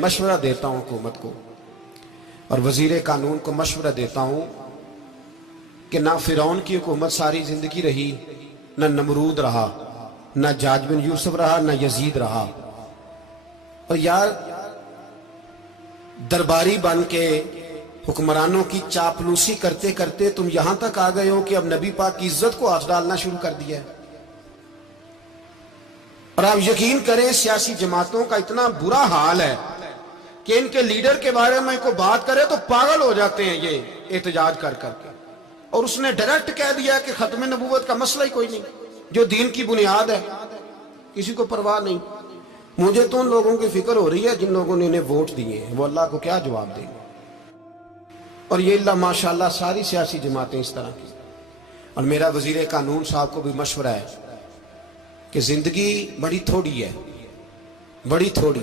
मशवरा देता हूं हुकूमत को और वजीर कानून को मशवरा देता हूं कि ना फिरौन की हुकूमत सारी जिंदगी रही, ना नमरूद रहा, ना जाज बिन यूसुफ रहा, ना यजीद रहा। और यार दरबारी बन के हुक्मरानों की चापलूसी करते करते तुम यहां तक आ गए हो कि अब नबी पाक की इज्जत को हाथ डालना शुरू कर दिया है। और आप यकीन करें सियासी जमातों का इतना बुरा हाल है कि इनके लीडर के बारे में कोई बात करे तो पागल हो जाते हैं ये एहतजाज कर करके। और उसने डायरेक्ट कह दिया कि खत्म नबूवत का मसला ही कोई नहीं, जो दीन की बुनियाद है, किसी को परवाह नहीं। मुझे तो उन लोगों की फिक्र हो रही है जिन लोगों ने इन्हें वोट दिए हैं, वो अल्लाह को क्या जवाब देंगे। और ये अल्लाह माशाल्लाह सारी सियासी जमातें इस तरह की। और मेरा वजीर कानून साहब को भी मशवरा है कि जिंदगी बड़ी थोड़ी है, बड़ी थोड़ी।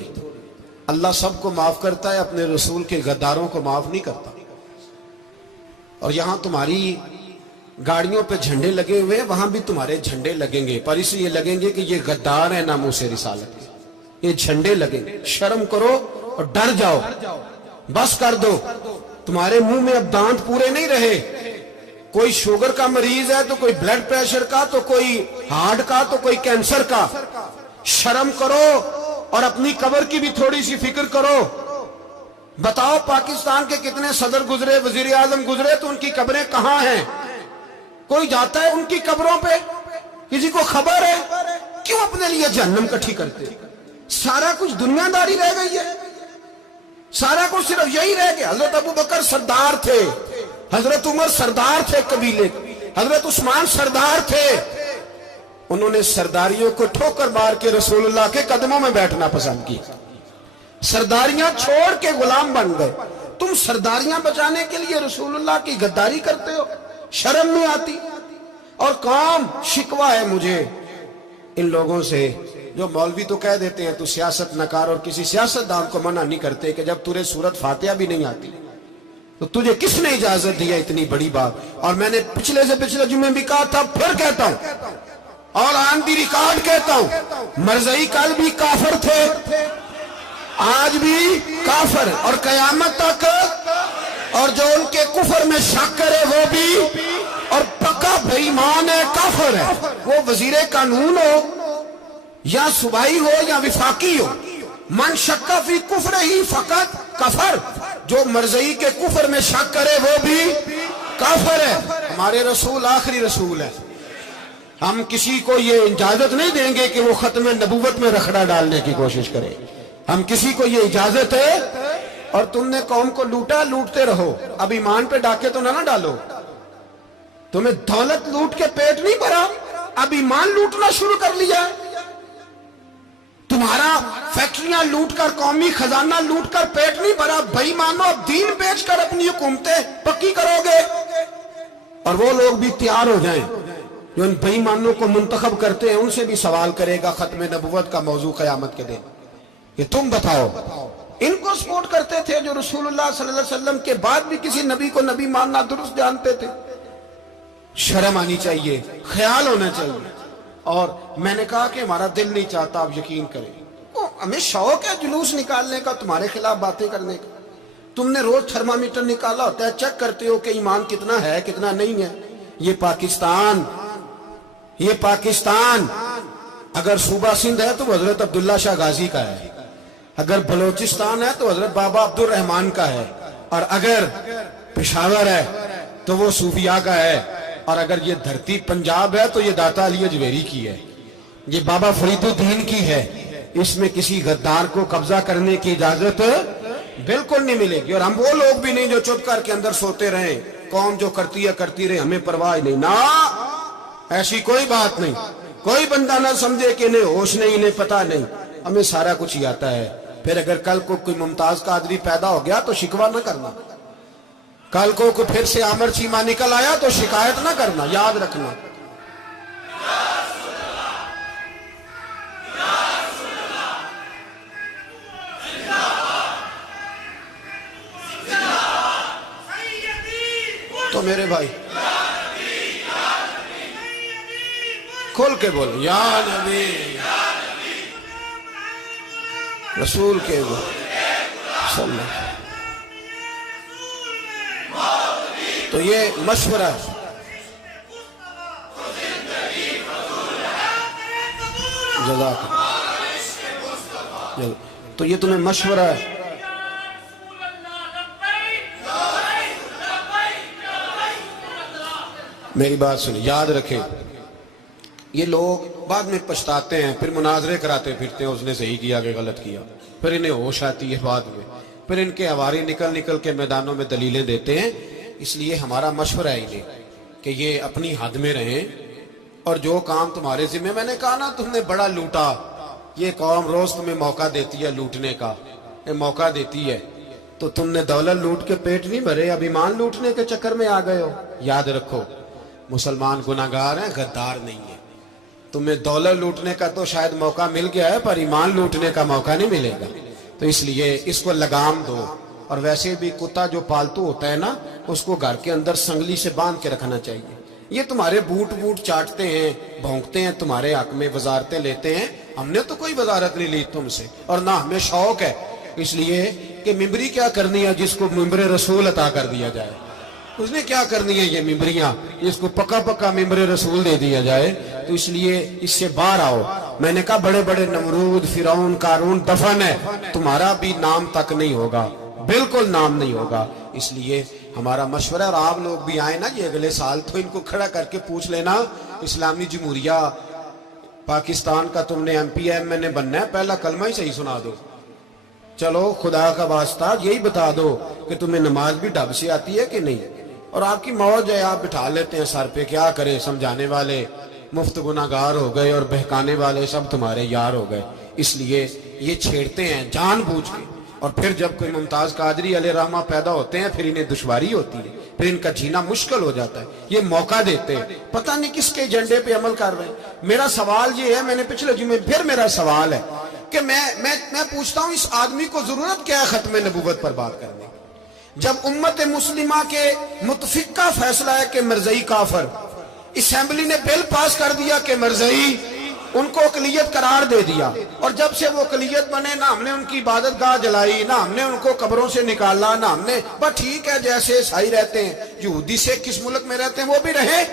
अल्लाह सबको माफ करता है, अपने रसूल के गद्दारों को माफ नहीं करता। और यहां तुम्हारी गाड़ियों पे झंडे लगे हुए हैं, वहां भी तुम्हारे झंडे लगेंगे, पर इसलिए लगेंगे कि ये गद्दार है नामूसे रिसालत के। ये झंडे लगेंगे। शर्म करो और डर जाओ, बस कर दो। तुम्हारे मुंह में अब दांत पूरे नहीं रहे। कोई शुगर का मरीज है तो कोई ब्लड प्रेशर का, तो कोई हार्ट का, तो कोई कैंसर का। शर्म करो और अपनी कब्र की भी थोड़ी सी फिक्र करो। बताओ पाकिस्तान के कितने सदर गुजरे, वजीर आजम गुजरे, तो उनकी कब्रें कहां हैं? कोई जाता है उनकी कब्रों पे? किसी को खबर है? क्यों अपने लिए जहन्नम इकट्ठी करते? सारा कुछ दुनियादारी रह गई है, सारा कुछ सिर्फ यही रह गया। हजरत अबू बकर सरदार थे, हजरत उमर सरदार थे कबीले, हजरत उस्मान सरदार थे। उन्होंने सरदारियों को ठोकर मार के रसूलुल्लाह के कदमों में बैठना पसंद किया। सरदारियां छोड़ के गुलाम बन गए। तुम सरदारियां बचाने के लिए रसूलुल्लाह की गद्दारी करते हो, शर्म नहीं आती? और काम शिकवा है मुझे इन लोगों से जो मौलवी तो कह देते हैं तू सियासत न कर, और किसी सियासतदान को मना नहीं करते कि जब तुझे सूरत फातिहा भी नहीं आती तो तुझे किसने इजाजत दी है इतनी बड़ी बात। और मैंने पिछले से पिछले जुम्मे भी कहा था, फिर कहता हूं और ऑन दी रिकॉर्ड कहता हूं, मरज़ई कल भी काफिर थे, आज भी काफिर और कयामत तक। और जो उनके कुफर में शक करे वो भी, और पक्का बेईमान है, काफिर है। वो वजीर कानून हो या सुबाई हो या विफाकी हो, मन शक्का फी कुफर ही फकत कफर। जो मरज़ई के कुफर में शक करे वो भी काफिर है। हमारे रसूल आखिरी रसूल है। हम किसी को ये इजाजत नहीं देंगे कि वो खत्म नबूवत में रखड़ा डालने की कोशिश करे। हम किसी को ये इजाजत है। और तुमने कौम को लूटा, लूटते रहो, अब ईमान पे डाके तो ना डालो। तुम्हें दौलत लूट के पेट नहीं भरा, अब ईमान लूटना शुरू कर लिया। तुम्हारा फैक्ट्रियां लूटकर, कौमी खजाना लूटकर पेट नहीं भरा। बेईमानो, अब दीन बेचकर अपनी हुकूमतें पक्की करोगे। और वो लोग भी तैयार हो जाएं जो इन बेईमानों को मुंतखब करते हैं, उनसे भी सवाल करेगा खत्म नबूवत का मौजू कयामत के दिन कि तुम बताओ। इनको सपोर्ट करते थे जो रसूलुल्लाह सल्लल्लाहु अलैहि वसल्लम के बाद भी किसी नबी को नबी मानना दुरुस्त जानते थे। शर्म आनी चाहिए, ख्याल होना चाहिए। और मैंने कहा कि हमारा दिल नहीं चाहता, आप यकीन करें, हमें शौक है जुलूस निकालने का, तुम्हारे खिलाफ बातें करने का। तुमने रोज थर्मामीटर निकाला होता है, चेक करते हो कि ईमान कितना है कितना नहीं है। ये पाकिस्तान अगर सूबा सिंध है तो हजरत अब्दुल्ला शाह गाजी का है, अगर बलोचिस्तान है तो हजरत बाबा अब्दुल रहमान का है, और अगर पेशावर है तो वो सूफिया का है, और अगर ये धरती पंजाब है तो ये दाता अली अजमेरी की है, ये बाबा फरीदुद्दीन की है। इसमें किसी गद्दार को कब्जा करने की इजाजत बिल्कुल नहीं मिलेगी। और हम वो लोग भी नहीं जो चुप करके अंदर सोते रहे, कौम जो करती है करती रहे, हमें परवाह नहीं। ना, ऐसी कोई बात नहीं। कोई बंदा ना समझे कि इन्हें होश नहीं, इन्हें पता नहीं, हमें सारा कुछ ही आता है। फिर अगर कल को कोई मुमताज कादरी पैदा हो गया तो शिकवा ना करना। कल को कोई फिर से आमर चीमा निकल आया तो शिकायत ना करना, याद रखना। तो मेरे भाई खोल के बोल, या नबी रसूल के बोल। تو یہ مشورہ ہے. جزاک اللہ. تو یہ تمہیں مشورہ ہے. میری بات سنیں، یاد رکھیں، یہ لوگ بعد میں پچھتاتے ہیں، پھر مناظرے کراتے پھرتے ہیں، اس نے صحیح کیا کہ غلط کیا، پھر انہیں ہوش آتی ہے بعد میں، پھر ان کے ہواری نکل نکل کے میدانوں میں دلیلیں دیتے ہیں. اس لیے ہمارا مشورہ ہے انہیں کہ یہ اپنی حد میں رہیں، اور جو کام تمہارے ذمہ، میں نے کہا نا تم نے بڑا لوٹا، یہ قوم روز تمہیں موقع دیتی ہے لوٹنے کا، یہ موقع دیتی ہے، تو تم نے دولت لوٹ کے پیٹ نہیں بھرے، اب ایمان لوٹنے کے چکر میں آ گئے ہو. یاد رکھو، مسلمان گناہگار ہیں، غدار نہیں ہے. تمہیں دولت لوٹنے کا تو شاید موقع مل گیا ہے، پر ایمان لوٹنے کا موقع نہیں ملے گا. تو اس لیے اس کو لگام دو. اور ویسے بھی کتا جو پالتو ہوتا ہے نا، اس کو گھر کے اندر سنگلی سے باندھ کے رکھنا چاہیے. یہ تمہارے بوٹ چاٹتے ہیں، بھونکتے ہیں، تمہارے حق میں وزارتیں لیتے ہیں. ہم نے تو کوئی وزارت نہیں لی تم سے، اور نہ ہمیں شوق ہے. اس لیے کہ ممبری کیا کرنی ہے جس کو ممبر رسول عطا کر دیا جائے؟ اس نے کیا کرنی ہے یہ ممبریاں جس کو پکا پکا ممبر رسول دے دیا جائے؟ تو اس لیے اس سے باہر آؤ. میں نے کہا بڑے بڑے نمرود، فرعون، قارون دفن ہے، تمہارا بھی نام تک نہیں ہوگا، بالکل نام نہیں ہوگا. اس لیے ہمارا مشورہ، اور آپ لوگ بھی آئیں نا یہ اگلے سال، تو ان کو کھڑا کر کے پوچھ لینا، اسلامی جمہوریہ پاکستان کا تم نے MPM میں نے بننا ہے، پہلا کلمہ ہی صحیح سنا دو. چلو خدا کا واسطہ یہی بتا دو کہ تمہیں نماز بھی ڈھب سے آتی ہے کہ نہیں. اور آپ کی موج ہے، آپ بٹھا لیتے ہیں سر پہ، کیا کرے، سمجھانے والے مفت گناہگار ہو گئے اور بہکانے والے سب تمہارے یار ہو گئے. اس لیے یہ چھیڑتے ہیں جان بوجھ کے. اور پھر جب کوئی ممتاز قادری علیہ رحمہ پیدا ہوتے ہیں، پھر انہیں دشواری ہوتی ہے، پھر ان کا جینا مشکل ہو جاتا ہے. یہ موقع دیتے ہیں، پتہ نہیں کس کے ایجنڈے پہ عمل کر رہے ہیں. میرا سوال یہ ہے، میں نے پچھلے جمعے پھر میرا سوال ہے کہ میں پوچھتا ہوں، اس آدمی کو ضرورت کیا ہے ختم نبوت پر بات کرنے کی؟ جب امت مسلمہ کے متفق کا فیصلہ ہے کہ مرزائی کافر، اسمبلی نے بل پاس کر دیا کہ مرزائی، ان کو اقلیت قرار دے دیا، اور جب سے وہ اقلیت بنے، نہ ہم نے ان کی عبادت گاہ جلائی، نہ ہم نے ان کو قبروں سے نکالا، نہ ہم نے، بس ٹھیک ہے جیسے عیسائی رہتے ہیں، یہودی سے کس ملک میں رہتے ہیں وہ بھی رہے،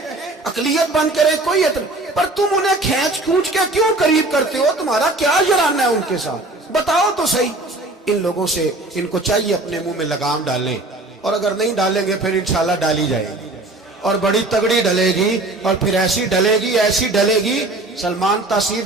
اقلیت بن کرے، کوئی اعتراض. پر تم انہیں کھینچ کھونچ کے کیوں قریب کرتے ہو؟ تمہارا کیا جرانہ ہے ان کے ساتھ؟ بتاؤ تو صحیح. ان لوگوں سے ان کو چاہیے اپنے منہ میں لگام ڈالیں، اور اگر نہیں ڈالیں گے پھر انشاءاللہ ڈالی جائے گی، اور بڑی تگڑی ڈلے گی، اور پھر ایسی ڈلے گی، ایسی ڈلے گی. سلمان تاثیر